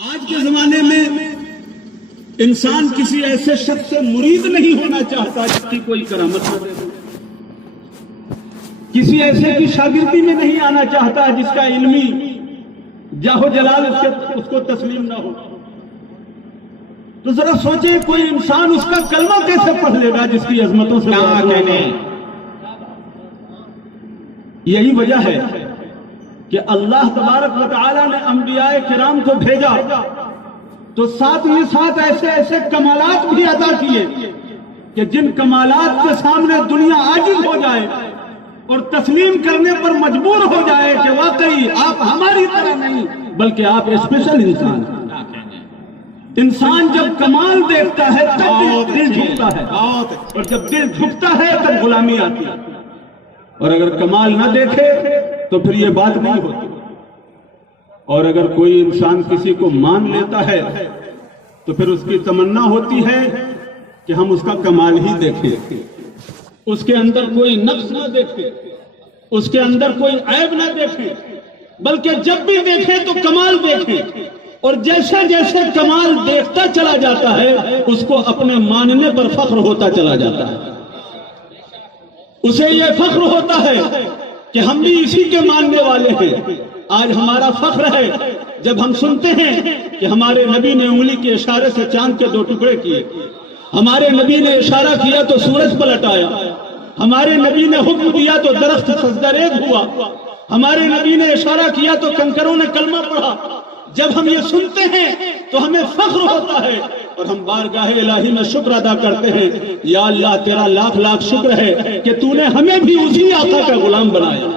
آج کے زمانے میں انسان کسی ایسے شخص سے مرید نہیں ہونا چاہتا جس کی کوئی کرامت نہ دے، کسی ایسے کی شاگردی میں نہیں آنا چاہتا جس کا علمی جاہ و جلال اس کو تسلیم نہ ہو۔ تو ذرا سوچیں، کوئی انسان اس کا کلمہ کیسے پڑھ لے گا جس کی عظمتوں سے یہی وجہ ہے کہ اللہ تبارک و تعالی نے انبیاء کرام کو بھیجا تو ساتھ ہی ساتھ ایسے ایسے کمالات بھی عطا کیے کہ جن کمالات کے سامنے دنیا عاجز ہو جائے اور تسلیم کرنے پر مجبور ہو جائے کہ واقعی آپ ہماری طرح نہیں بلکہ آپ اسپیشل انسان ہیں۔ انسان جب کمال دیکھتا ہے تب دل جھکتا ہے، اور جب دل جھکتا ہے تب غلامی آتی ہے، اور اگر کمال نہ دیکھے تو پھر یہ بات نہیں ہوتی۔ اور اگر کوئی انسان کسی کو مان لیتا ہے تو پھر اس کی تمنا ہوتی ہے کہ ہم اس کا کمال ہی دیکھیں، اس کے اندر کوئی نقص نہ دیکھیں، اس کے اندر کوئی عیب نہ دیکھیں، بلکہ جب بھی دیکھیں تو کمال دیکھیں۔ اور جیسے جیسے کمال دیکھتا چلا جاتا ہے اس کو اپنے ماننے پر فخر ہوتا چلا جاتا ہے، اسے یہ فخر ہوتا ہے کہ ہم بھی اسی کے ماننے والے ہیں۔ آج ہمارا فخر ہے جب ہم سنتے ہیں کہ ہمارے نبی نے انگلی کے اشارے سے چاند کے 2 ٹکڑے کیے، ہمارے نبی نے اشارہ کیا تو سورج پلٹ آیا، ہمارے نبی نے حکم دیا تو درخت سجدہ ریز ہوا، ہمارے نبی نے اشارہ کیا تو کنکروں نے کلمہ پڑھا۔ جب ہم یہ سنتے ہیں تو ہمیں فخر ہوتا ہے اور ہم بارگاہ الہی میں شکر ادا کرتے ہیں، یا اللہ تیرا لاکھ لاکھ شکر ہے کہ تو نے ہمیں بھی اسی آقا کا غلام بنایا،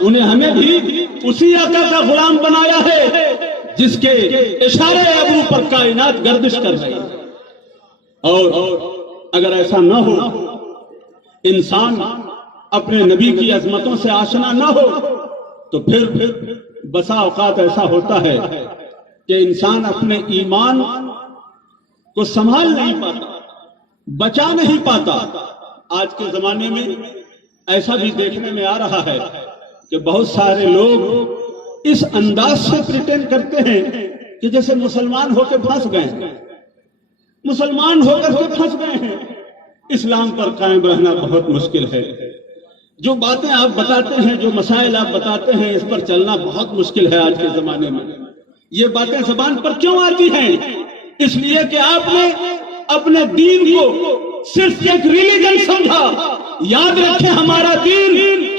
انہیں ہمیں بھی اسی آقا کا غلام بنایا ہے جس کے اشارے ابرو پر کائنات گردش کر رہی ہے۔ اور اگر ایسا نہ ہو، انسان اپنے نبی کی عظمتوں سے آشنا نہ ہو تو پھر بسا اوقات ایسا ہوتا ہے کہ انسان اپنے ایمان کو سنبھال نہیں پاتا، بچا نہیں پاتا۔ آج کے زمانے میں ایسا بھی دیکھنے میں آ رہا ہے کہ بہت سارے لوگ اس انداز سے پریٹینڈ کرتے ہیں کہ جیسے مسلمان ہو کے پھنس گئے ہیں، مسلمان ہو کر کے پھنس گئے ہیں، اسلام پر قائم رہنا بہت مشکل ہے، جو باتیں آپ بتاتے ہیں، جو مسائل آپ بتاتے ہیں، اس پر چلنا بہت مشکل ہے آج کے زمانے میں۔ یہ باتیں زبان پر کیوں آتی ہیں؟ اس لیے کہ آپ نے اپنے دین کو صرف ایک ریلیجن سمجھا۔ یاد رکھیں، ہمارا دین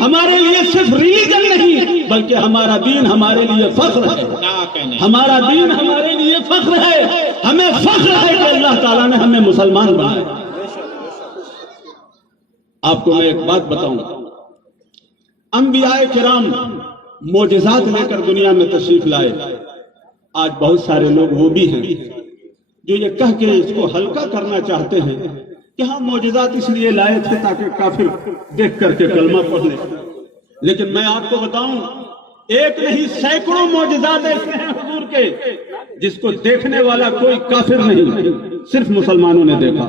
ہمارے لیے صرف ریلیجن نہیں بلکہ ہمارا دین ہمارے لیے فخر ہے، ہمارا دین ہمارے لیے فخر ہے۔ ہمیں فخر ہے کہ اللہ تعالیٰ نے ہمیں مسلمان بنایا۔ آپ کو میں ایک بات بتاؤں، انبیاء کرام معجزات لے کر دنیا میں تشریف لائے، آج بہت سارے لوگ وہ بھی ہیں جو یہ کہہ کے اس کو ہلکا کرنا چاہتے ہیں کہ ہاں معجزات اس لیے لائے تھے تاکہ کافر دیکھ کر کے کلمہ پڑھ لیں۔ لیکن میں آپ کو بتاؤں، ایک نہیں سینکڑوں معجزات ایسے ہیں حضور کے جس کو دیکھنے والا کوئی کافر نہیں، صرف مسلمانوں نے دیکھا،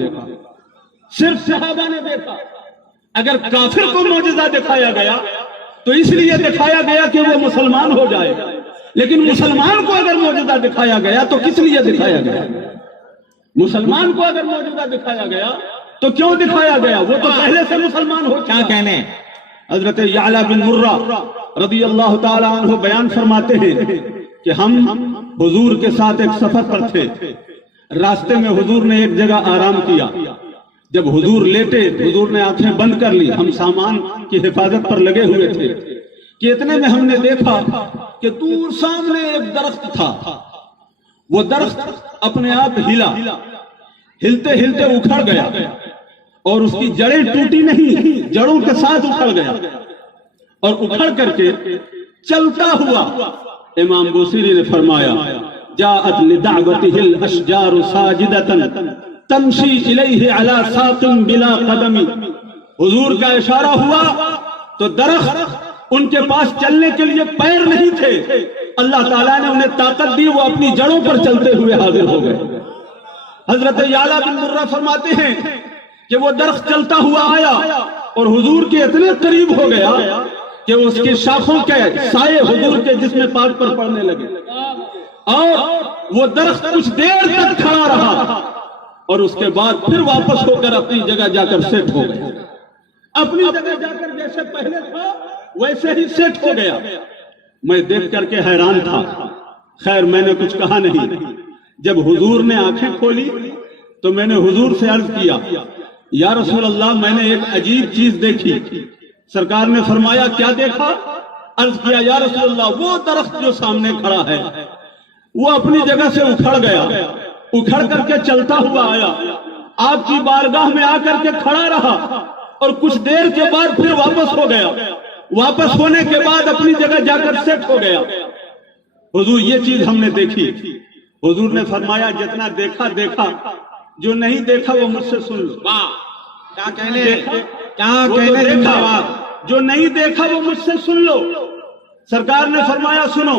صرف صحابہ نے دیکھا۔ اگر کافر کو معجزہ دکھایا گیا تو اس لیے دکھایا گیا کہ وہ مسلمان ہو جائے، لیکن مسلمان کو اگر معجزہ دکھایا گیا تو کس لیے دکھایا گیا؟ مسلمان کو اگر معجزہ دکھایا گیا تو کیوں دکھایا گیا؟ وہ تو پہلے سے مسلمان ہو۔ کیا کہنے؟ حضرت یعلا بن مرہ رضی اللہ تعالی عنہ بیان فرماتے ہیں کہ ہم حضور کے ساتھ ایک سفر پر تھے، راستے میں حضور نے ایک جگہ آرام کیا، جب حضور لیٹے حضور نے آنکھیں بند کر لی، ہم سامان کی حفاظت پر لگے ہوئے تھے کہ اتنے میں ہم نے دیکھا کہ دور سامنے ایک درخت تھا، وہ درخت اپنے آپ ہلا، ہلتے ہلتے اکھڑ گیا اور اس کی جڑیں ٹوٹی نہیں، جڑوں کے ساتھ اکھڑ گیا اور اکھڑ کر کے چلتا ہوا۔ امام بوصیری نے فرمایا جاءت لدعوته الاشجار ساجدة تمشی الیہ علی ساق بلا قدم۔ حضور کا اشارہ ہوا تو درخت ان کے پاس چلنے کے لیے پیر نہیں تھے، اللہ تعالیٰ نے انہیں طاقت دی، وہ اپنی جڑوں پر چلتے ہوئے حاضر ہو گئے۔ حضرت یعلا بن مرہ فرماتے ہیں کہ وہ درخت چلتا ہوا آیا اور حضور کے اتنے قریب ہو گیا کہ اس کی شاخوں کے سائے حضور کے جسم پاک پر پڑنے لگے، اور وہ درخت کچھ دیر تک کھڑا رہا اور اس کے بعد پھر واپس ہو کر اپنی جگہ جا کر سیٹ ہو گیا. اپنی جگہ جا کر جیسے پہلے تھا ویسے ہی سیٹ ہو گیا. میں دیکھ کر کے حیران تھا. خیر میں نے کچھ کہا نہیں. جب حضور نے آنکھیں کھولی تو میں نے حضور سے عرض کیا یا رسول اللہ میں نے ایک عجیب چیز دیکھی. سرکار نے فرمایا کیا دیکھا؟ عرض کیا یا رسول اللہ وہ درخت جو سامنے کھڑا ہے وہ اپنی جگہ سے اکھڑ گیا, اکھڑ کر کے چلتا ہوا آیا, آپ کی بارگاہ میں آ کر کے کھڑا رہا اور کچھ دیر کے بعد پھر واپس ہو گیا. واپس ہونے کے بعد اپنی جگہ جا کر سیٹ ہو گیا. حضور یہ چیز ہم نے دیکھی. حضور نے فرمایا جتنا دیکھا دیکھا, جو نہیں دیکھا وہ مجھ سے سن لو. کیا کہنے جو نہیں دیکھا وہ مجھ سے سن لو. سرکار نے فرمایا سنو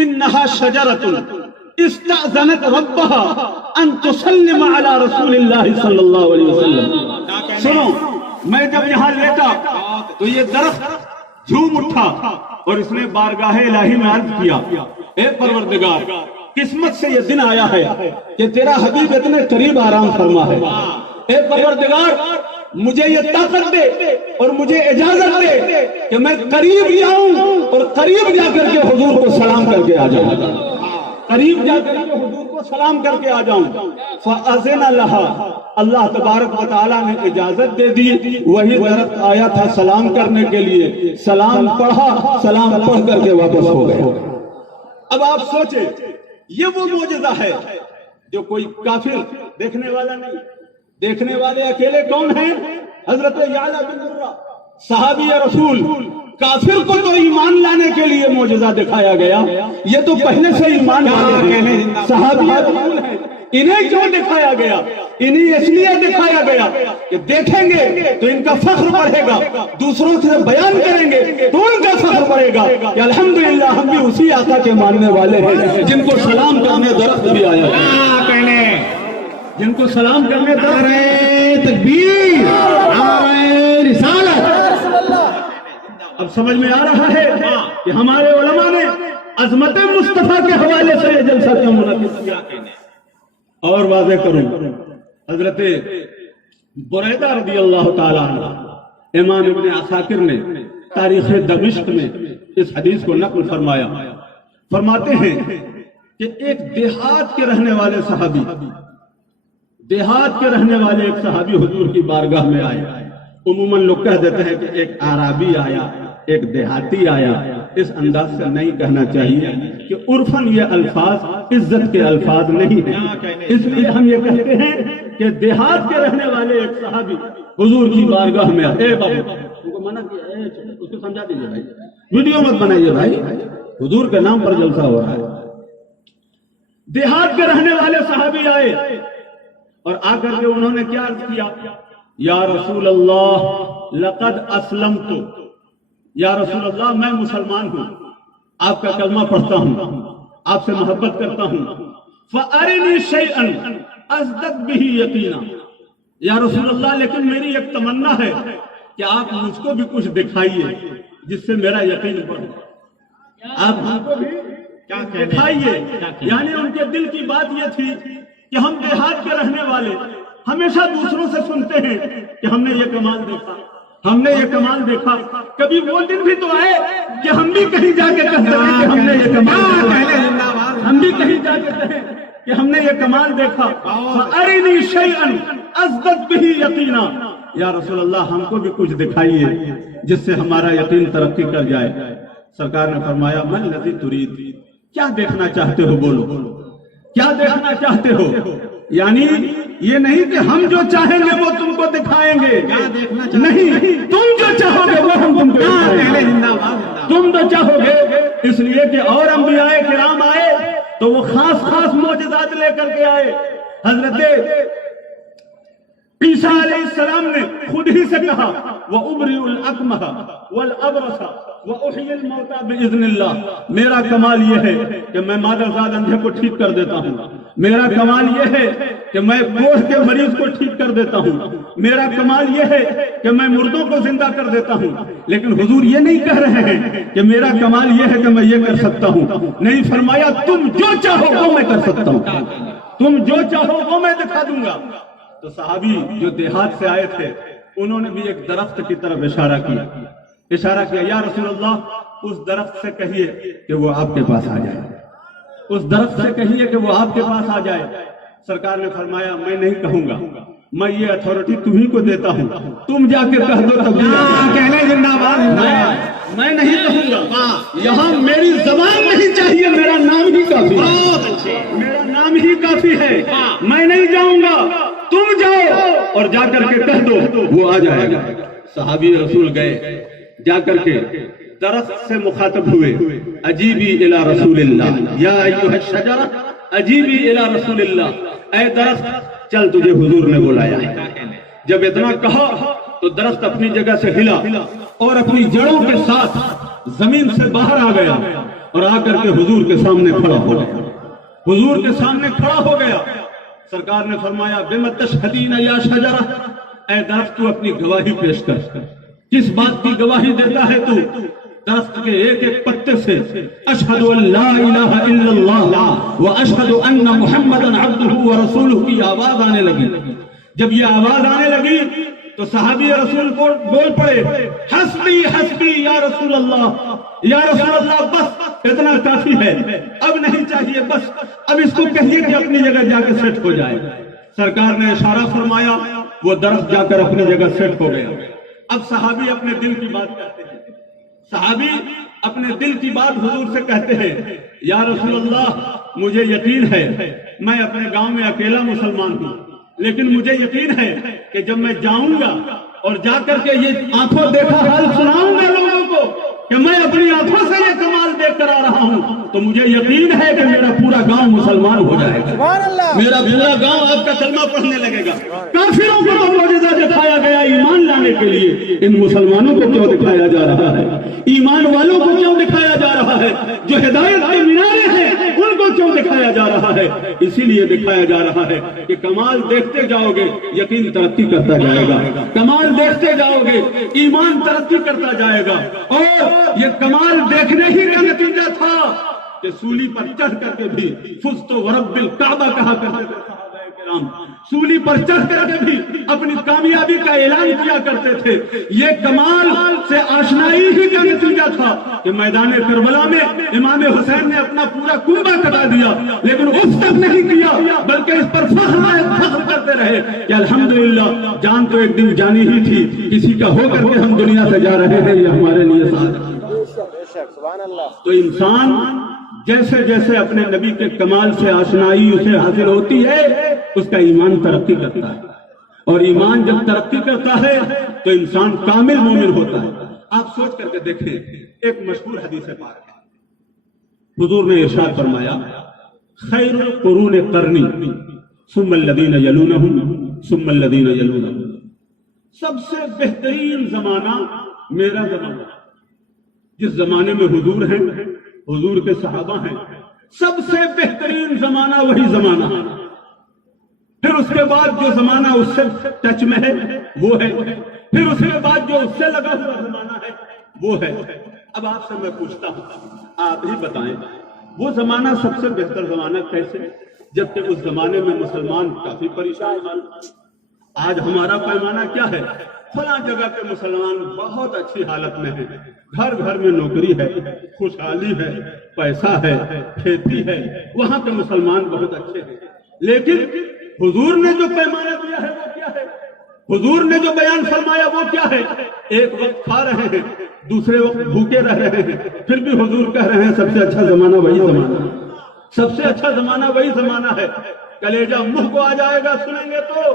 انہا شجرۃ استأذنت ربها ان تسلم علی رسول اللہ صلی اللہ علیہ وسلم. سنو میں جب یہاں لیٹا تو یہ درخت جھوم اٹھا اور اس نے بارگاہ الہی میں عرض کیا اے پروردگار قسمت سے یہ دن آیا ہے کہ تیرا حبیب اتنے قریب آرام فرما ہے. اے پروردگار مجھے یہ طاقت دے اور مجھے اجازت دے کہ میں قریب جاؤں اور قریب جا کر کے حضور کو سلام کر کے آ جاؤں. قریب جا کر کے حضور کو سلام کر کے آ جاؤں. فأذن لها, اللہ تبارک و تعالیٰ نے اجازت دے دی. وہی درخت آیا تھا سلام کرنے کے لیے, سلام پڑھا, سلام پڑھ کر کے واپس ہو گئے. اب آپ سوچیں یہ وہ معجزہ ہے جو کوئی کافر دیکھنے والا نہیں. دیکھنے والے اکیلے کون ہیں؟ حضرت یعلا بن مرہ صحابی رسول. کافر کو تو ایمان لانے کے لیے معجزہ دکھایا گیا, یہ تو پہلے سے ایمان والے ہیں, صحابی رسول ہیں. انہیں کیوں دکھایا گیا؟ انہیں اس لیے دکھایا گیا کہ دیکھیں گے تو ان کا فخر بڑھے گا, دوسروں سے بیان کریں گے تو ان کا فخر بڑھے گا کہ الحمدللہ ہم بھی اسی آقا کے ماننے والے ہیں جن کو سلام کرنے درخت بھی آیا ہے, جن کو سلام کرنے تکبیر رسالت. اب سمجھ میں آ رہا ہے کہ ہمارے علماء نے عظمت مصطفیٰ کے حوالے سے یہ جلسہ کیوں منعقد کیا. اور واضح کروں, حضرت بریدہ رضی اللہ تعالیٰ عنہ, امام ابن عساکر نے تاریخ دمشق میں اس حدیث کو نقل فرمایا. فرماتے ہیں کہ ایک دیہات کے رہنے والے صحابی, دیہات کے رہنے والے ایک صحابی حضور کی بارگاہ میں آئے. عموماً لوگ کہہ دیتے ہیں کہ ایک عربی آیا, ایک دیہاتی آیا. اس انداز سے نہیں کہنا چاہیے کہ عرفاً یہ الفاظ عزت کے الفاظ نہیں ہیں. اس لیے ہم یہ کہتے ہیں کہ دیہات کے رہنے والے ایک صحابی حضور کی بارگاہ میں آئے. اے بابا ان کو منع کیا, اس کو سمجھا دیجیے بھائی, ویڈیو مت بنائیے بھائی, حضور کے نام پر جلسہ ہو رہا ہے. دیہات کے رہنے والے صحابی آئے اور آ کر کے انہوں نے کیا عرض کیا, یا رسول اللہ لقد اسلمت, یا رسول اللہ میں مسلمان ہوں, آپ کا کلمہ پڑھتا ہوں, آپ سے محبت کرتا ہوں. فَأَرِنِي شَيْئًا أَزْدَدْ بِهِ يَقِينًا, یا رسول اللہ لیکن میری ایک تمنا ہے کہ آپ مجھ کو بھی کچھ دکھائیے جس سے میرا یقین بڑھے. آپ ہم کو بھی کیا دکھائیے. یعنی ان کے دل کی بات یہ تھی کہ ہم دیہات کے رہنے والے ہمیشہ دوسروں سے سنتے ہیں کہ ہم نے یہ کمال دیکھا, ہم نے یہ کمال دیکھا. کبھی وہ دن بھی تو آئے کہ ہم بھی کہیں جا کے کہتے ہیں کہ ہم نے یہ کمال دیکھا, ہم بھی کہیں جا کے کہیں کہ ہم نے یہ کمال دیکھا. فَأَرِنِي شَيْئًا أَزْدَدْ بِهِ يَقِينًا, یا رسول اللہ ہم کو بھی کچھ دکھائیے جس سے ہمارا یقین ترقی کر جائے. سرکار نے فرمایا من الذی ترید, کیا دیکھنا چاہتے ہو بولو, کیا دیکھنا چاہتے ہو. یعنی یہ نہیں کہ ہم جو چاہیں گے وہ تم کو دکھائیں گے, نہیں, تم جو چاہو گے وہ ہم تم کو دکھائیں گے. تم تو چاہو گے, اس لیے کہ اور انبیاء کرام آئے تو وہ خاص خاص معجزات لے کر کے آئے. حضرت عیسیٰ علیہ السلام نے خود ہی سے کہا وَأُبْرِئُ الْأَكْمَحَ وَالْأَبْرَصَ وَأُحْيِي الْمَوْتَى بِإِذْنِ اللَّهِ, میرا کمال یہ ہے کہ میں مادرزاد اندھے کو ٹھیک کر دیتا ہوں, میرا کمال یہ ہے کہ میں کوڑھ کے مریض کو ٹھیک کر دیتا ہوں، میرا کمال یہ ہے کہ میں مردوں کو زندہ کر دیتا ہوں، لیکن حضور یہ نہیں کہہ رہے ہیں کہ میرا کمال یہ ہے کہ میں یہ کر سکتا ہوں، نہیں، فرمایا تم جو چاہو وہ میں کر سکتا ہوں، تم جو چاہو وہ میں دکھا دوں گا۔ تو صحابی جو دیہات سے آئے تھے انہوں نے بھی ایک درخت کی طرف اشارہ کیا، یا رسول اللہ اس درخت سے کہیے کہ وہ آپ کے پاس آ جائے، اس درخت سے کہیے کہ وہ آپ کے پاس آ جائے۔ سرکار نے فرمایا میں نہیں کہوں گا، میں یہ اتھارٹی تمہیں کو دیتا ہوں، تم جا کے کہہ دو تب کہنے زندہ باد، میں نہیں کہوں گا، یہاں میری زبان نہیں چاہیے، میرا نام ہی کافی ہے، میرا نام ہی کافی ہے، میں نہیں جاؤں گا، تم جاؤ اور جا کر کے کہہ دو وہ آ جائے گا۔ صحابی رسول گئے، جا کر کے درخت سے مخاطب ہوئے، اجیبی الی رسول اللہ یا ایھا الشجرہ اجیبی الی رسول اللہ، اے درخت چل تجھے حضور نے بلایا ہے۔ جب اتنا کہا تو درخت اپنی جگہ سے ہلا اور اپنی جڑوں کے ساتھ زمین سے باہر آ گیا اور آ کر کے حضور کے سامنے کھڑا ہو گیا، حضور کے سامنے کھڑا ہو گیا۔ سرکار نے فرمایا بما تشہدین یا شجرہ، اے درخت تو اپنی گواہی پیش کر، کس بات کی گواہی دیتا ہے تو؟ درخت کے ایک ایک پتے سے اشہد ان لا الہ الا اللہ واشہد ان محمدا عبدہ ورسولہ کی آواز آنے لگی۔ جب یہ آواز آنے لگی تو صحابی رسول کو بول پڑے حسبی حسبی یا رسول اللہ، یا رسول اللہ بس اتنا کافی ہے، اب نہیں چاہیے، بس اب اس کو کہیے کہ اپنی جگہ جا کے سیٹ ہو جائے۔ سرکار نے اشارہ فرمایا، وہ درخت جا کر اپنی جگہ سیٹ ہو گیا۔ اب صحابی اپنے دل کی بات کہتے ہیں، صحابی اپنے دل کی بات حضور سے کہتے ہیں، یا رسول اللہ مجھے یقین ہے میں اپنے گاؤں میں اکیلا مسلمان ہوں، لیکن مجھے یقین ہے کہ جب میں جاؤں گا اور جا کر کے یہ آنکھوں دیکھا حال سناؤں گا لوگوں کو کہ میں اپنی آنکھوں سے یہ کمال دیکھ کر آ رہا ہوں، تو مجھے یقین ہے کہ میرا پورا گاؤں مسلمان ہو جائے گا، میرا پورا گاؤں آپ کا کلمہ پڑھنے لگے گا۔ کافروں کو تو معجزہ دکھایا گیا ایمان لانے کے لیے، ان مسلمانوں کو کیوں دکھایا جا رہا ہے؟ ایمان والوں کو کیوں دکھایا جا رہا ہے؟ جو ہدایت کے مینارے ہیں ان کو کیوں دکھایا جا رہا ہے؟ اسی لیے دکھایا جا رہا ہے کہ کمال دیکھتے جاؤ گے یقین ترقی کرتا جائے گا، کمال دیکھتے جاؤ گے ایمان ترقی کرتا جائے گا۔ اور یہ کمال دیکھنے ہی کا نتیجہ تھا کہ سولی پر چڑھ کر کے بھی فزت ورب الکعبہ کہا کرتے تھے صحابہ کرام، سولی پر چڑھ کر کے بھی اپنی کامیابی کا اعلان کیا کرتے تھے۔ یہ کمال سے آشنائی ہی کا نتیجہ تھا کہ میدان کربلا میں امام حسین نے اپنا پورا کنبہ کٹا دیا، لیکن اس تک نہیں کیا بلکہ اس پر فخر کرتے رہے کہ الحمدللہ جان تو ایک دن جانی ہی تھی، کسی کا ہو کر کے ہم دنیا سے جا رہے ہیں، یہ ہمارے لیے ساتھ۔ تو انسان جیسے جیسے اپنے نبی کے کمال سے آشنائی اسے حاصل ہوتی ہے اس کا ایمان ترقی کرتا ہے، اور ایمان جب ترقی کرتا ہے تو انسان کامل مومن ہوتا ہے۔ آپ سوچ کر کے دیکھیں، ایک مشہور حدیث پاک ہے، حضور نے ارشاد فرمایا خیر القرون قرنی ثم الذین یلونہم ثم الذین یلونہم، سب سے بہترین زمانہ میرا زمانہ، جس زمانے میں حضور ہیں، حضور کے صحابہ ہیں، سب سے بہترین زمانہ وہی زمانہ ہے۔ پھر اس کے بعد جو زمانہ اس سے ٹچ میں ہے وہ ہے، پھر اس کے بعد جو اس سے لگا ہوا زمانہ ہے وہ ہے۔ اب آپ سے میں پوچھتا ہوں، آپ ہی بتائیں وہ زمانہ سب سے بہتر زمانہ کیسے، جبکہ اس زمانے میں مسلمان کافی پریشان ہیں۔ آج ہمارا پیمانہ کیا ہے؟ فلاں جگہ کے مسلمان بہت اچھی حالت میں ہیں، گھر گھر میں نوکری ہے، خوشحالی ہے، پیسہ ہے، کھیتی ہے، وہاں کے مسلمان بہت اچھے ہیں۔ لیکن حضور نے جو پیمانہ دیا ہے وہ کیا ہے؟ حضور نے جو بیان فرمایا وہ کیا ہے؟ ایک وقت کھا رہے ہیں، دوسرے وقت بھوکے رہ رہے ہیں، پھر بھی حضور کہہ رہے ہیں سب سے اچھا زمانہ وہی زمانہ ہے، سب سے اچھا زمانہ وہی زمانہ ہے۔ کلیجہ منہ کو آ جائے گا سنیں گے تو۔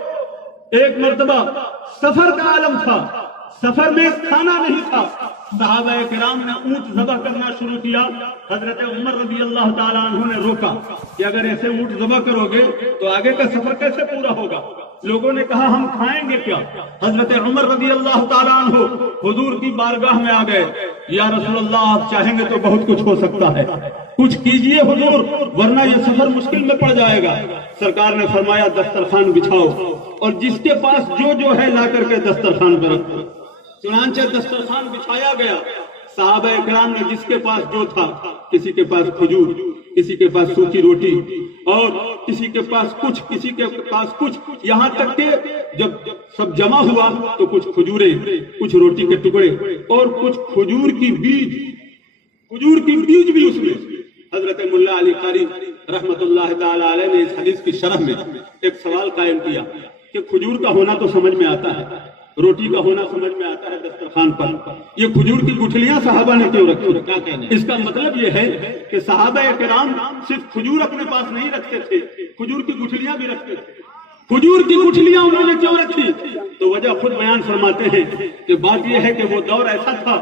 ایک مرتبہ سفر کا عالم تھا، سفر میں کھانا نہیں تھا، صحابہ کرام نے اونٹ ذبح کرنا شروع کیا۔ حضرت عمر رضی اللہ تعالیٰ عنہ نے روکا کہ اگر ایسے اونٹ ذبح کرو گے تو آگے کا سفر کیسے پورا ہوگا؟ لوگوں نے کہا ہم کھائیں گے کیا؟ حضرت عمر رضی اللہ تعالیٰ عنہ حضور کی بارگاہ میں آ گئے، یا رسول اللہ آپ چاہیں گے تو بہت کچھ ہو سکتا ہے، کچھ کیجئے حضور ورنہ یہ سفر مشکل میں پڑ جائے گا۔ سرکار نے فرمایا دسترخوان بچھاؤ اور جس کے پاس جو ہے لا کر کے دسترخوان پر رکھو۔ چنانچہ دسترخوان بچھایا گیا، صحابہ اکرام نے جس کے پاس جو تھا، کسی کے پاس کھجور، کسی کے پاس سوکھی روٹی اور کسی کے پاس کچھ، کسی کے پاس کچھ، یہاں تک کہ جب سب جمع ہوا تو کچھ کھجوریں، کچھ روٹی کے ٹکڑے اور کچھ کھجور کی بیج بھی اس میں۔ حضرت ملا علی قاری رحمت اللہ تعالی علیہ نے اس حدیث کی شرح میں ایک سوال قائم کیا کہ کھجور کا ہونا تو سمجھ میں آتا ہے، روٹی کا ہونا سمجھ میں آتا ہے دسترخوان پر، یہ کھجور کی گٹھلیاں صحابہ نے کیوں رکھی؟ اس کا مطلب یہ ہے کہ صحابہ کرام صرف کھجور اپنے پاس نہیں رکھتے تھے، کھجور کی گٹھلیاں بھی رکھتے تھے۔ کھجور کی گٹھلیاں انہوں نے کیوں رکھی؟ تو وجہ خود بیان فرماتے ہیں کہ بات یہ ہے کہ وہ دور ایسا تھا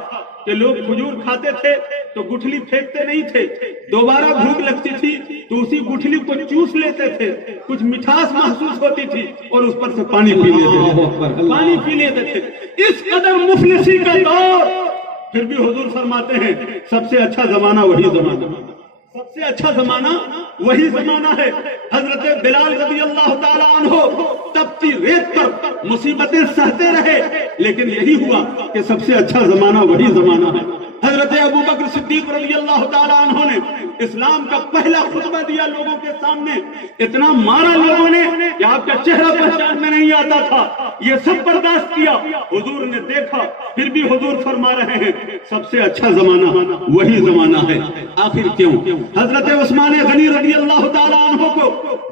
کہ لوگ کھجور کھاتے تھے تو گٹھلی پھینکتے نہیں تھے، دوبارہ بھوک لگتی تھی تو اسی گٹھلی کو چوس لیتے تھے، کچھ مٹھاس محسوس ہوتی تھی اور اس پر سے پانی پی لیتے تھے۔ اس قدر مفلسی کا دور، پھر بھی حضور فرماتے ہیں سب سے اچھا زمانہ وہی زمانہ، سب سے اچھا زمانہ وہی زمانہ ہے۔ حضرت بلال رضی اللہ تعالیٰ عنہ تپتی ریت پر مصیبتیں سہتے رہے، لیکن یہی ہوا کہ سب سے اچھا زمانہ وہی زمانہ ہے۔ حضرت ابو بکر صدیق رضی اللہ تعالیٰ عنہ نے اسلام کا پہلا خطبہ دیا لوگوں کے سامنے، اتنا مارا لوگوں نے کہ آپ کا چہرہ پہچان میں نہیں آتا تھا، یہ سب برداشت کیا، حضور نے دیکھا، پھر بھی حضور فرما رہے ہیں سب سے اچھا زمانہ وہی زمانہ ہے۔ آخر کیوں؟ حضرت عثمان غنی رضی اللہ تعالیٰ عنہ کو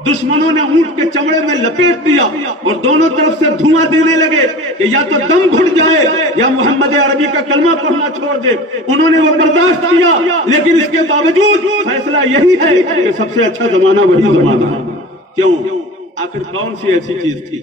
دشمنوں نے اونٹ کے چمڑے میں لپیٹ دیا اور دونوں طرف سے دھواں دینے لگے کہ یا تو دم گھٹ جائے یا محمد عربی کا کلمہ پڑھنا چھوڑ دے، انہوں نے وہ برداشت کیا، لیکن اس کے باوجود فیصلہ یہی ہے کہ سب سے اچھا زمانہ وہی زمانہ ہے۔ کیوں؟ آخر کون سی ایسی چیز تھی؟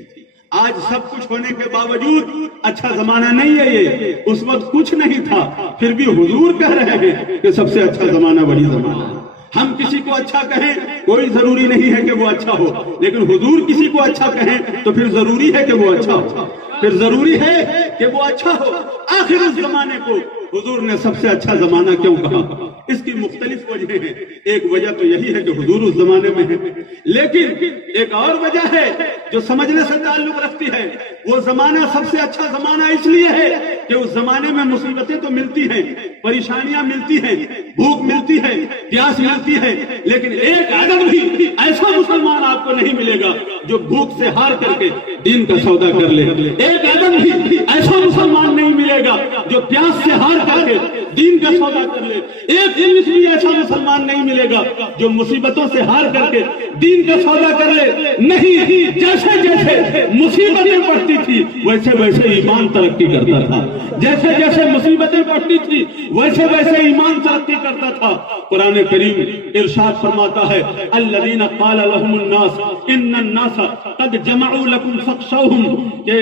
آج سب کچھ ہونے کے باوجود اچھا زمانہ نہیں ہے یہ، اس وقت کچھ نہیں تھا، پھر بھی حضور کہہ رہے ہیں کہ سب سے اچھا زمانہ وہی زمانہ ہے۔ ہم کسی کو اچھا کہیں کوئی ضروری نہیں ہے کہ وہ اچھا ہو، لیکن حضور کسی کو اچھا کہیں تو پھر ضروری ہے کہ وہ اچھا ہو، پھر ضروری ہے کہ وہ اچھا ہو۔ آخر اس زمانے کو حضور نے سب سے اچھا زمانہ کیوں کہا؟ اس کی مختلف وجہ ہیں، ایک وجہ تو یہی ہے کہ حضور اس زمانے میں ہے، لیکن ایک اور وجہ ہے جو سمجھنے سے تعلق رکھتی ہے۔ وہ زمانہ سب سے اچھا زمانہ اس لیے ہے کہ اس زمانے میں مصیبتیں تو ملتی ہیں، پریشانیاں ملتی ہیں، بھوک ملتی ہے، پیاس ملتی ہے، لیکن ایک عدد بھی ایسا مسلمان آپ کو نہیں ملے گا جو بھوک سے ہار کر کے دین کا سودا کر لے، ایک عدد بھی ایسا مسلمان نہیں ملے گا جو پیاس سے ہار کر کے دین کا سودا کر لے، ایک دن بھی ایسا مسلمان نہیں ملے گا جو مصیبتوں سے ہار کر کے دین کا سودا کر لے۔ نہیں، جیسے جیسے مصیبتیں بڑھتی تھی ویسے ویسے ایمان ترقی کرتا تھا، جیسے جیسے مصیبتیں بڑھتی تھی ویسے ویسے ایمان ترقی کرتا تھا۔ قرآن کریم ارشاد فرماتا ہے الذین قال لهم الناس ان الناس قد جمعوا لكم فاخشوهم، کہ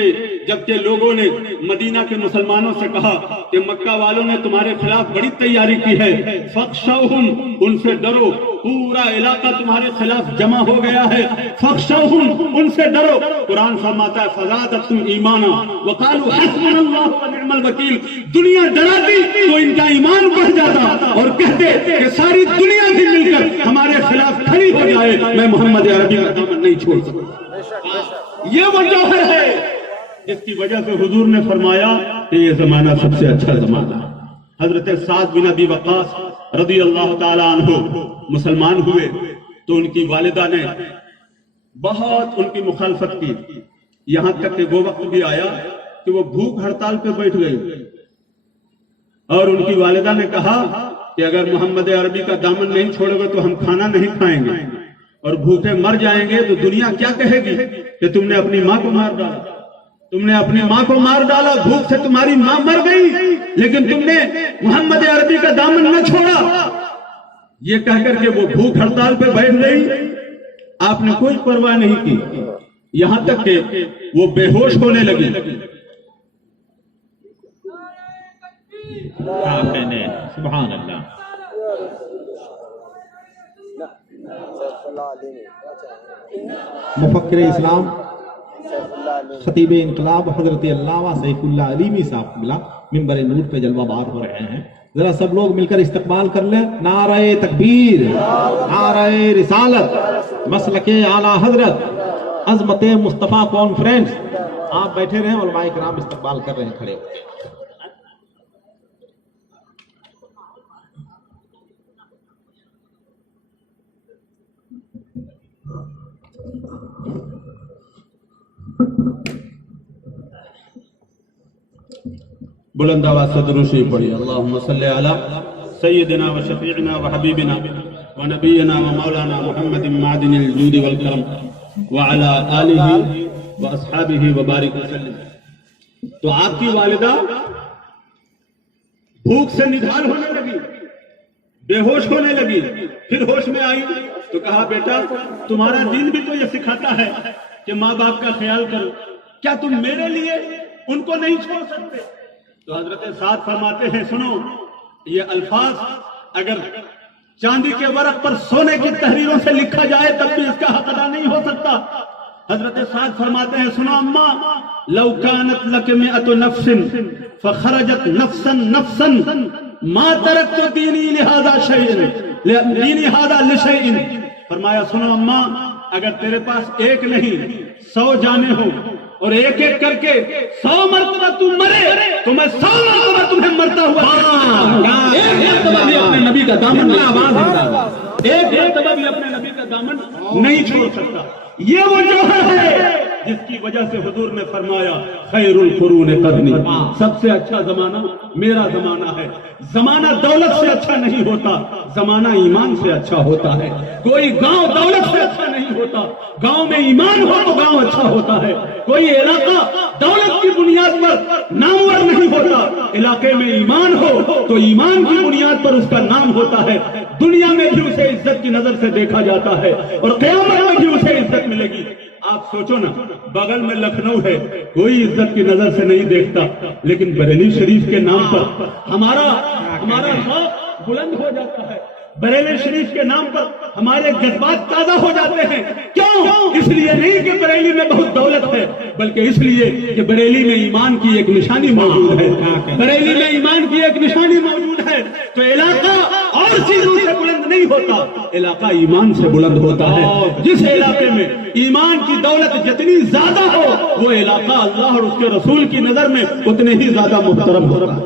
جبکہ لوگوں نے مدینہ کے مسلمانوں سے کہا کہ مکہ والوں نے تمہارے خلاف بڑی تیاری کی ہے، فاخشوهم، ان سے ڈرو، پورا علاقہ تمہارے خلاف جمع ہو گیا ہے، فاخشوهم، ان سے ڈرو۔ قرآن فرماتا ہے فزادتهم ایمانا وقالوا حسبنا اللہ ونعم الوکیل، دنیا ڈراتی تو ان کا ایمان بڑھ جاتا اور کہتے کہ ساری دنیا بھی مل کر ہمارے خلاف کھڑی ہو جائے، میں محمد عربی کا دامن نہیں چھوڑ سکتا۔ یہ وہ جوہر ہے جس کی وجہ سے حضور نے فرمایا کہ یہ زمانہ سب سے اچھا زمانہ ہے۔ حضرت سعد بن ابی وقاص رضی اللہ تعالی عنہ مسلمان ہوئے تو ان کی والدہ نے بہت ان کی مخالفت کی، یہاں تک کہ وہ وقت بھی آیا کہ وہ بھوک ہڑتال پہ بیٹھ گئی اور ان کی والدہ نے کہا کہ اگر محمد عربی کا دامن نہیں چھوڑو گے تو ہم کھانا نہیں کھائیں گے اور بھوکے مر جائیں گے تو دنیا کیا کہے گی کہ تم نے اپنی ماں کو مار ڈالا، تم نے اپنی ماں کو مار ڈالا، بھوک سے تمہاری ماں مر گئی لیکن تم نے محمد عربی کا دامن نہ چھوڑا۔ یہ کہہ کر کے وہ بھوک ہڑتال پہ بیٹھ گئی، آپ نے کوئی پرواہ نہیں کی، یہاں تک کہ وہ بے ہوش ہونے لگی۔ سبحان اللہ۔ مفکر اسلام خطیب انقلاب حضرت علامہ سیف اللہ علیمی صاحب قبلہ منبر نور پہ جلوہ بار ہو رہے ہیں. ذرا سب لوگ مل کر استقبال کر لیں. نعرہ تکبیر، نعرہ رسالت، مسلک اعلیٰ حضرت، عظمت مصطفیٰ کانفرنس. آپ بیٹھے رہیں، علماء کرام استقبال کر رہے ہیں کھڑے ہو کے. بلند آواز سے درود شریف پڑھیے. اللہم صلی علی سیدنا و شفیعنا و حبیبنا و نبینا و مولانا محمد معدن الجود والکرم وعلی آلہ و اصحابہ و بارک وسلم. تو آپ کی والدہ بھوک سے نڈھال ہونے لگی، بے ہوش ہونے لگی، پھر ہوش میں آئی تو کہا بیٹا تمہارا دین بھی تو یہ سکھاتا ہے کہ ماں باپ کا خیال کرو، کیا تم میرے لیے ان کو نہیں چھوڑ سکتے؟ تو حضرت سعد فرماتے ہیں سنو، یہ الفاظ اگر چاندی کے ورق پر سونے کی تحریروں سے لکھا جائے تب بھی اس کا حق ادا نہیں ہو سکتا. حضرت سعد فرماتے ہیں سنو اماں، لو كانت لك 100 نفس فخرجت نفسا نفسا ما تركت دینی لہذا شیء دینی هذا لشیء. فرمایا سنو اماں، اگر تیرے پاس ایک نہیں 100 جانیں ہوں اور ایک ایک کر کے 100 مرتبہ تم مرے تو میں 100 مرتبہ تمہیں مرتا ہوا ایک مرتبہ بھی اپنے نبی کا دامن ایک مرتبہ بھی اپنے نبی کا دامن نہیں چھوڑ سکتا. یہ وہ جوہر ہے جس کی وجہ سے حضور نے فرمایا خیر القرون قرنی، سب سے اچھا زمانہ میرا زمانہ ہے. زمانہ دولت سے اچھا نہیں ہوتا، زمانہ ایمان سے اچھا ہوتا ہے. کوئی گاؤں دولت سے اچھا نہیں ہوتا، گاؤں میں ایمان ہو تو گاؤں اچھا ہوتا ہے. کوئی علاقہ دولت کی بنیاد پر نامور نہیں ہوتا، علاقے میں ایمان ہو تو ایمان کی بنیاد پر اس کا نام ہوتا ہے. دنیا میں بھی اسے عزت کی نظر سے دیکھا جاتا ہے اور قیامت میں بھی اسے عزت ملے گی. آپ سوچو نا، بغل میں لکھنؤ ہے، کوئی عزت کی نظر سے نہیں دیکھتا، لیکن بریلی شریف کے نام پر ہمارا ذوق بلند ہو جاتا ہے. بریلی شریف کے نام پر ہمارے جذبات تازہ ہو جاتے ہیں. کیوں؟ اس لیے نہیں کہ بریلی میں بہت دولت ہے، بلکہ اس لیے کہ بریلی میں ایمان کی ایک نشانی موجود ہے. بریلی میں ایمان کی ایک نشانی موجود ہے. تو علاقہ اور چیزوں سے بلند نہیں ہوتا، علاقہ ایمان سے بلند ہوتا ہے. جس علاقے میں ایمان کی دولت جتنی زیادہ ہو وہ علاقہ اللہ اور اس کے رسول کی نظر میں اتنے ہی زیادہ محترم ہوتا ہے.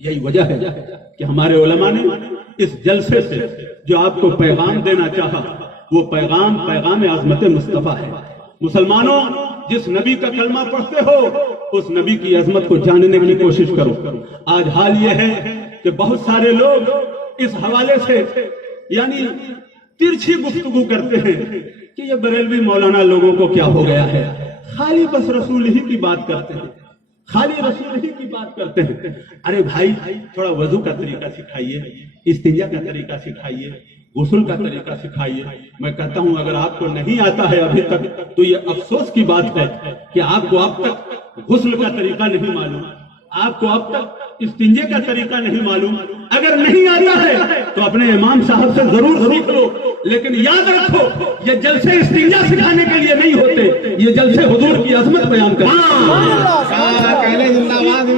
یہی وجہ ہے کہ ہمارے علماء نے اس جلسے سے جو آپ کو پیغام دینا چاہا وہ پیغام عظمت مصطفیٰ ہے. مسلمانوں، جس نبی کا کلمہ پڑھتے ہو اس نبی کی عظمت کو جاننے کی کوشش کرو. آج حال یہ ہے کہ بہت سارے لوگ اس حوالے سے یعنی ترچھی گفتگو کرتے ہیں کہ یہ بریلوی مولانا لوگوں کو کیا ہو گیا ہے، خالی بس رسول ہی کی بات کرتے ہیں، خالی رسول ہی کی بات کرتے ہیں. ارے بھائی، تھوڑا وضو کا طریقہ سکھائیے، استنجا کا طریقہ سکھائیے، غسل کا طریقہ سکھائیے. میں کہتا ہوں اگر آپ کو نہیں آتا ہے ابھی تک تو یہ افسوس کی بات ہے کہ آپ کو اب تک غسل کا طریقہ نہیں معلوم، آپ کو اب تک استنجے کا طریقہ نہیں معلوم. اگر نہیں آتا ہے تو اپنے امام صاحب سے ضرور سیکھ لو، لیکن یاد رکھو یہ جلسے استنجا سکھانے کے لیے نہیں ہوتے، یہ جلسے حضور کی عظمت بیان کرنے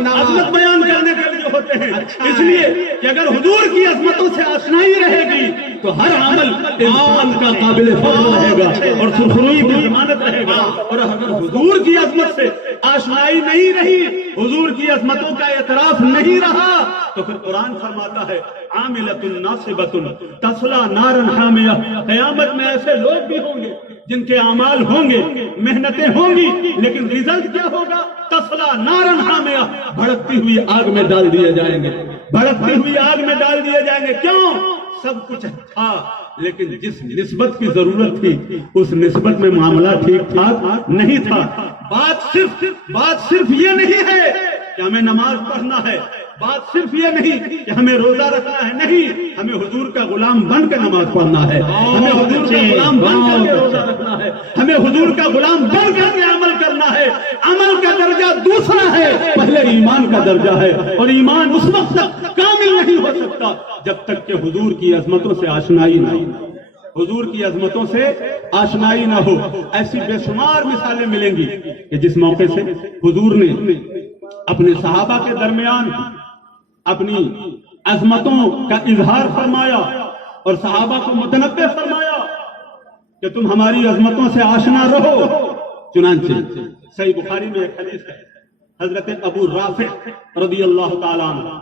عظمت بیان کرنے کے لیے ہوتے ہیں. اس لیے کہ اگر حضور کی عظمتوں سے آشنائی رہے گی تو ہر عمل انسان کا قابل فضل رہے گا اور سرخروئی کی ضمانت رہے گا. اور اگر حضور کی عظمت سے آشنائی نہیں رہی، حضور کی عظمتوں کا اعتراف نہیں رہا، تو پھر قرآن فرماتا ہے عاملۃ ناصبۃ تصلی نارا حامیہ. قیامت میں ایسے لوگ بھی ہوں گے جن کے اعمال ہوں گے، محنتیں ہوں گی، لیکن ریزلٹ کیا ہوگا؟ تصلی نارا حامیہ، بھڑکتی ہوئی آگ میں ڈال دیے جائیں گے، بھڑکتی ہوئی آگ میں ڈال دیے جائیں گے. کیوں؟ سب کچھ تھا لیکن جس نسبت کی ضرورت تھی اس نسبت میں معاملہ ٹھیک ٹھاک نہیں تھا. بات صرف یہ نہیں ہے کہ ہمیں نماز پڑھنا ہے، بات صرف یہ نہیں کہ ہمیں روزہ رکھنا ہے، نہیں، ہمیں حضور کا غلام بن کے نماز پڑھنا ہے، ہمیں حضور کا غلام بن کر کے روزہ رکھنا ہے، ہمیں حضور کا غلام بن کر کے عمل کرنا ہے. عمل کا درجہ دوسرا ہے، پہلے ایمان کا درجہ ہے، اور ایمان اس وقت تک کامل نہیں ہو سکتا جب تک کہ حضور کی عظمتوں سے آشنائی نہ ہو. حضور کی عظمتوں سے آشنائی نہ ہو. ایسی بے شمار مثالیں ملیں گی کہ جس موقع سے حضور نے اپنے صحابہ کے درمیان اپنی عظمتوں کا اظہار فرمایا اور صحابہ کو متنبہ فرمایا کہ تم ہماری عظمتوں سے آشنا رہو. چنانچہ صحیح بخاری میں ایک حدیث ہے، حضرت ابو رافع رضی اللہ تعالیٰ عنہ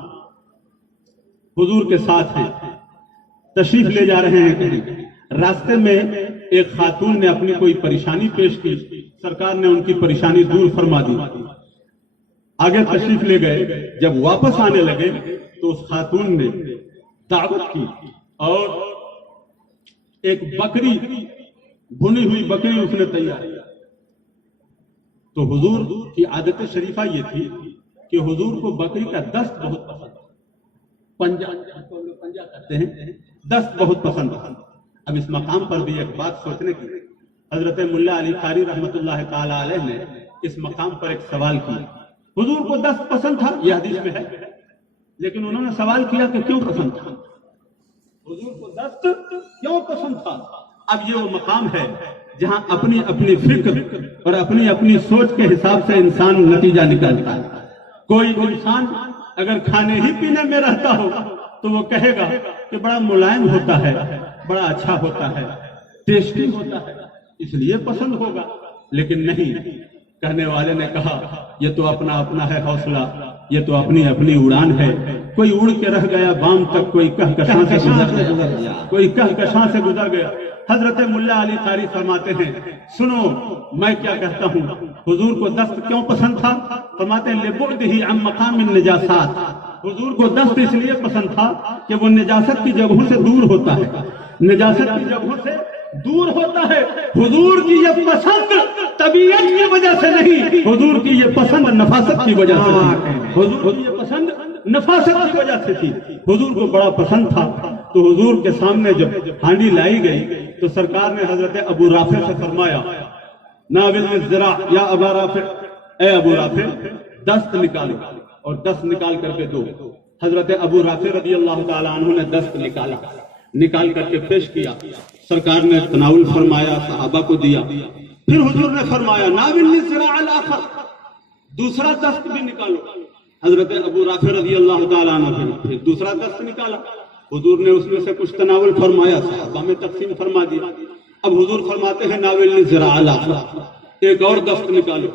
حضور کے ساتھ ہیں، تشریف لے جا رہے ہیں کہیں. راستے میں ایک خاتون نے اپنی کوئی پریشانی پیش کی، سرکار نے ان کی پریشانی دور فرما دی. آگے تشریف لے گئے. جب واپس آنے لگے تو اس خاتون نے دعوت کی اور ایک بکری، بھنی ہوئی بکری اس نے تیار کی. تو حضور کی عادت شریفہ یہ تھی کہ حضور کو بکری کا دست بہت پسند، پنجہ کرتے ہیں، دست بہت پسند. اب اس مقام پر بھی ایک بات سوچنے کی، حضرت ملا علی قاری رحمت اللہ تعالی علیہ نے اس مقام پر ایک سوال کیا. حضور کو دست پسند تھا، یہ حدیث میں ہے، لیکن انہوں نے سوال کیا کہ کیوں پسند تھا، حضور کو دست کیوں پسند تھا. اب یہ وہ مقام ہے جہاں اپنی اپنی فکر اور اپنی اپنی سوچ کے حساب سے انسان نتیجہ نکالتا ہے. کوئی انسان اگر کھانے ہی پینے میں رہتا ہو تو وہ کہے گا کہ بڑا ملائم ہوتا ہے، بڑا اچھا ہوتا ہے، ٹیسٹی ہوتا ہے، اس لیے پسند ہوگا. لیکن نہیں، کہنے والے نے کہا یہ تو اپنا اپنا ہے حوصلہ، یہ تو اپنی اپنی اڑان ہے. کوئی اڑ کے رہ گیا بام تک، کوئی کہکشاں سے گزر گیا، کوئی کہکشاں سے گزر گیا. حضرت ملا علی قاری فرماتے ہیں سنو میں کیا کہتا ہوں. حضور کو دست کیوں پسند تھا؟ فرماتے ہیں لبعدہ عن مقام النجاسات. حضور کو دست اس لیے پسند تھا کہ وہ نجاست کی جگہوں سے دور ہوتا ہے، نجاست کی جگہوں سے دور ہوتا ہے. حضور کی یہ پسند طبیعت کی وجہ سے نہیں، حضور کی یہ پسند نفاست کی وجہ سے تھی. حضور کی یہ پسند نفاست کی وجہ سے تھی. حضور کو بڑا پسند تھا. تو حضور کے سامنے جب ہانڈی لائی گئی تو سرکار نے حضرت ابو رافع سے فرمایا ناول الذراع یا ابا رافع، اے ابو رافع دست نکالو، اور دست نکال کر کے دو. حضرت ابو رافع رضی اللہ تعالی عنہ نے دست نکال کر کے پیش کیا. سرکار نے تناول فرمایا، صحابہ کو دیا. پھر حضور نے فرمایا ناول الذراع الاخر، دوسرا دست بھی نکالو. حضرت ابو رافع رضی اللہ تعالی عنہ پھر دوسرا دست نکالا. حضور نے اس میں سے کچھ تناول فرمایا، صحابہ میں تقسیم فرما دیا. اب حضور فرماتے ہیں ناول الذراع الاخر، ایک اور دست نکالو.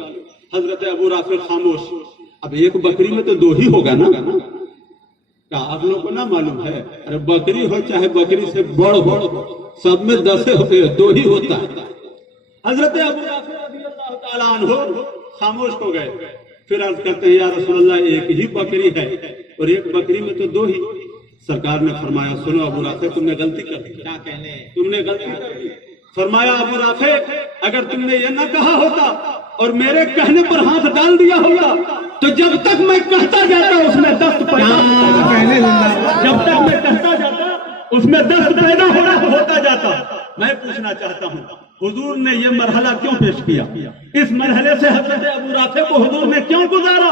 حضرت ابو رافع خاموش. اب ایک بکری میں تو دو ہی ہوگا نا، کیا آپ لوگوں کو نہ معلوم ہے؟ ارے بکری ہو چاہے بکری سے بڑھ ہو، سب میں 10 ہوتے، دو ہی ہوتا ہے. حضرت ابو رافع رضی اللہ تعالی عنہ خاموش ہو گئے. پھر عرض کرتے ہیں یا رسول اللہ ایک ہی بکری ہے اور ایک بکری میں تو دو ہی. سرکار نے فرمایا سنو ابو رافع تم نے غلطی کر دی. کیا کہنے؟ تم نے غلطی کر دی. فرمایا ابو رافع اگر تم نے یہ نہ کہا ہوتا اور میرے کہنے پر ہاتھ ڈال دیا ہوتا تو جب تک میں کہتا جاتا اس میں دست پیدا جب تک میں کہتا جاتا اس میں دست پیدا ہوتا جاتا. میں پوچھنا چاہتا ہوں حضور نے یہ مرحلہ کیوں پیش کیا؟ اس مرحلے سے حضرت ابو رافع کو حضور نے کیوں گزارا؟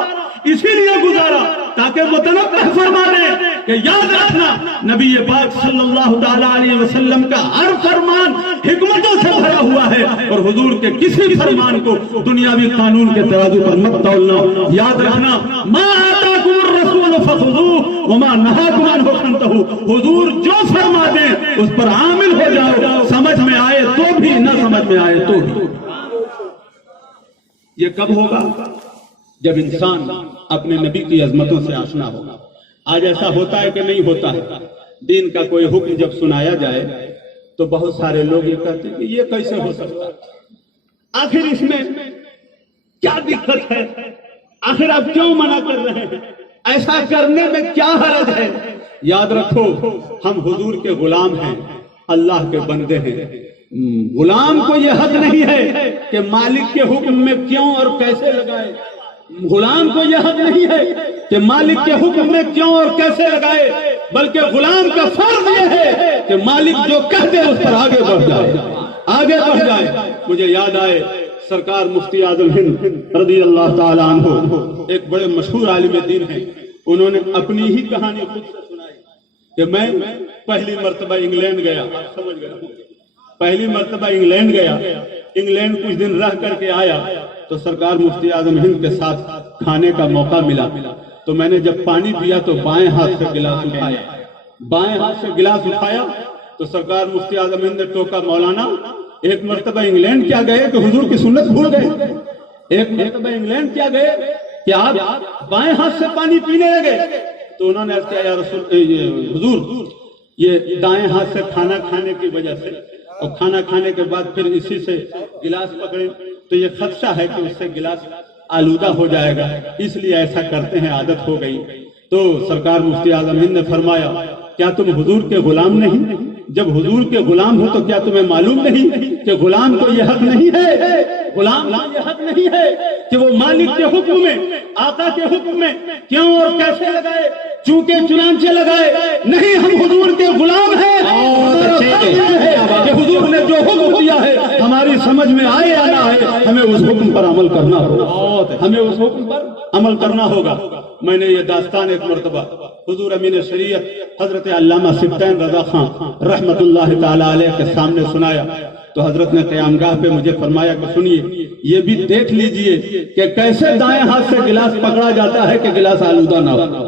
اسی لیے گزارا تاکہ متنبہ فرما دے کہ یاد رکھنا نبی پاک صلی اللہ تعالی علیہ وسلم کا ہر فرمان حکمتوں سے بھرا ہوا ہے اور حضور کے کسی فرمان کو دنیاوی قانون کے ترازو پر مت تولنا. یاد رکھنا ما آتاکم الرسول فخذوه وما نهاکم عنہ فانتہوا. حضور جو فرما دیں اس پر عامل ہو جاؤ، سمجھ میں آئے تو بھی نہ سمجھ میں آئے تو بھی. یہ کب ہوگا؟ جب انسان اپنے نبی کی عظمتوں سے آشنا ہوگا. آج ایسا ہوتا ہے کہ نہیں ہوتا ہے؟ دین کا کوئی حکم جب سنایا جائے تو بہت سارے لوگ یہ کہتے ہیں کہ یہ کیسے ہو سکتا ہے، آخر اس میں کیا دقت ہے، آخر آپ کیوں منع کر رہے ہیں، ایسا کرنے میں کیا حرج ہے؟ یاد رکھو ہم حضور کے غلام ہیں، اللہ کے بندے ہیں. غلام کو یہ حق نہیں ہے کہ مالک کے حکم میں کیوں اور کیسے لگائے. غلام کو یہ حق نہیں ہے کہ مالک کے حکم میں کیوں اور کیسے لگائے، بلکہ غلام کا فرض یہ ہے کہ مالک جو کہہ دے اس پر آگے بڑھ جائے، آگے بڑھ جائے. مجھے یاد آئے سرکار مفتی اعظم ہند رضی اللہ تعالی عنہ ایک بڑے مشہور عالم دین ہیں. انہوں نے اپنی ہی کہانی خود سے سنائی کہ میں پہلی مرتبہ انگلینڈ گیا. آپ سمجھ گئے پہلی مرتبہ انگلینڈ گیا، انگلینڈ کچھ دن رہ کر کے آیا تو سرکار مفتی اعظم ہند کے ساتھ کھانے کا موقع ملا، تو میں نے جب پانی پیا تو بائیں ہاتھ سے گلاس اٹھایا، بائیں ہاتھ سے گلاس اٹھایا تو سرکار مفتی اعظم ہند نے ٹوکا، مولانا ایک مرتبہ انگلینڈ کیا گئے کہ حضور کی سنت بھول گئے، ایک مرتبہ انگلینڈ کیا گئے کہ آپ بائیں ہاتھ سے پانی پینے لگے؟ تو انہوں نے عرض کیا، یا رسول حضور یہ دائیں ہاتھ سے کھانا کھانے کی وجہ سے، اور کھانا کھانے کے بعد پھر اسی سے گلاس پکڑے تو یہ خدشہ ہے کہ اس سے گلاس آلودہ ہو جائے گا، اس لیے ایسا کرتے ہیں، عادت ہو گئی۔ تو سرکار مفتی اعظم ہند نے فرمایا، کیا تم حضور کے غلام نہیں؟ جب حضور کے غلام ہو تو کیا تمہیں معلوم نہیں کہ غلام کو یہ حق نہیں ہے، غلام کو یہ حق نہیں ہے کہ وہ مالک کے حکم میں، آقا کے حکم میں کیوں اور کیسے لگائے، چونکہ چنانچہ لگائے؟ نہیں، ہم حضور کے غلام ہیں، کہ حضور نے جو حکم دیا ہے ہماری سمجھ میں آئے یا نہ آئے، ہمیں اس حکم پر عمل کرنا ہوگا، ہمیں اس حکم پر عمل کرنا ہوگا۔ میں نے یہ داستان ایک مرتبہ حضور امین شریعت حضرت علامہ سبطین رضا خان رحمت اللہ تعالی علیہ کے سامنے سنایا تو حضرت نے قیام گاہ پہ مجھے فرمایا کہ سنیے، یہ بھی دیکھ لیجئے کہ کیسے دائیں ہاتھ سے گلاس پکڑا جاتا ہے کہ گلاس آلودہ نہ ہو،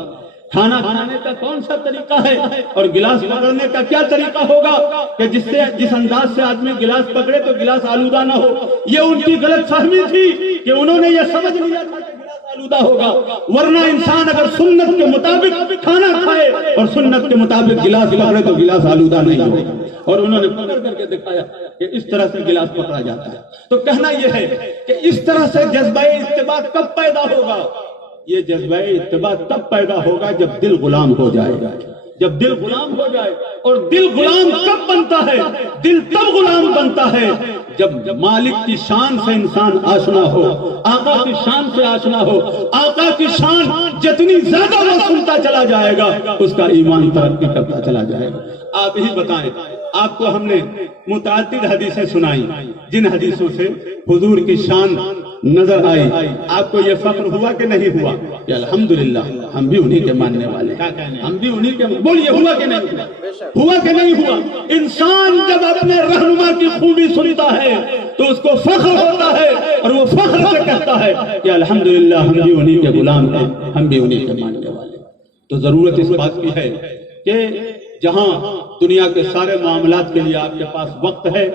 کھانا کھانے کا کون سا طریقہ ہے اور گلاس پکڑنے کا کیا طریقہ ہوگا کہ جس انداز سے آدمی گلاس پکڑے تو گلاس آلودہ نہ ہو۔ یہ ان کی غلط فہمی تھی کہ انہوں نے یہ سمجھ لیا تھا کہ گلاس آلودہ ہوگا، ورنہ انسان اگر سنت کے مطابق کھانا کھائے اور سنت کے مطابق گلاس پکڑے تو گلاس آلودہ نہیں ہوگا، اور انہوں نے پکڑ کر کے دکھایا کہ اس طرح سے گلاس پکڑا جاتا ہے۔ تو کہنا یہ ہے کہ اس طرح سے جذبہ اتباع کب پیدا ہوگا؟ یہ جذبہ اتباع تب پیدا ہوگا جب دل غلام ہو جائے گا، جب دل غلام ہو جائے۔ اور دل غلام کب بنتا ہے؟ دل تب غلام بنتا ہے جب مالک کی شان سے انسان آشنا ہو، آقا کی شان سے آشنا ہو۔ آقا کی شان جتنی زیادہ وہ سنتا چلا جائے گا اس کا ایمان ترقی کرتا چلا جائے گا۔ آپ ہی بتائیں، آپ کو ہم نے متعدد حدیثیں سنائی جن حدیثوں سے حضور کی شان نظر آئی، آپ کو یہ فخر ہوا کہ نہیں ہوا کہ الحمدللہ ہم بھی انہی کے ماننے والے، ہم بھی انہی کے، بولیے ہوا کہ نہیں ہوا کہ نہیں ہوا؟ انسان جب اپنے رہنما کی خوبی سنتا ہے تو اس کو فخر ہوتا ہے اور وہ فخر سے کہتا ہے کہ الحمدللہ ہم بھی انہی کے غلام ہیں، ہم بھی انہی کے ماننے والے۔ تو ضرورت اس بات کی ہے کہ جہاں دنیا کے سارے معاملات کے لیے آپ کے پاس وقت ہے،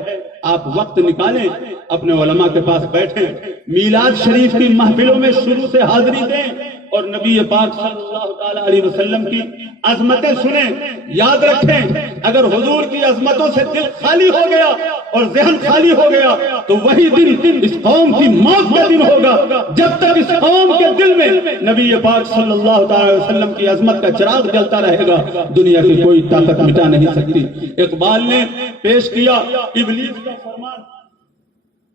آپ وقت نکالیں، اپنے علماء کے پاس بیٹھیں، میلاد شریف کی محفلوں میں شروع سے حاضری دیں اور نبی پاک صلی اللہ تعالی علیہ وسلم کی عظمتیں سنیں۔ یاد رکھیں، اگر حضور کی عظمتوں سے دل خالی ہو گیا اور ذہن خالی ہو گیا تو وہی دن اس قوم کی موت کا دن ہوگا۔ جب تک اس قوم کے دل میں نبی پاک صلی اللہ تعالی علیہ وسلم کی عظمت کا چراغ جلتا رہے گا، دنیا کی کوئی طاقت مٹا نہیں سکتی۔ اقبال نے پیش کیا ابلیس کا فرمان،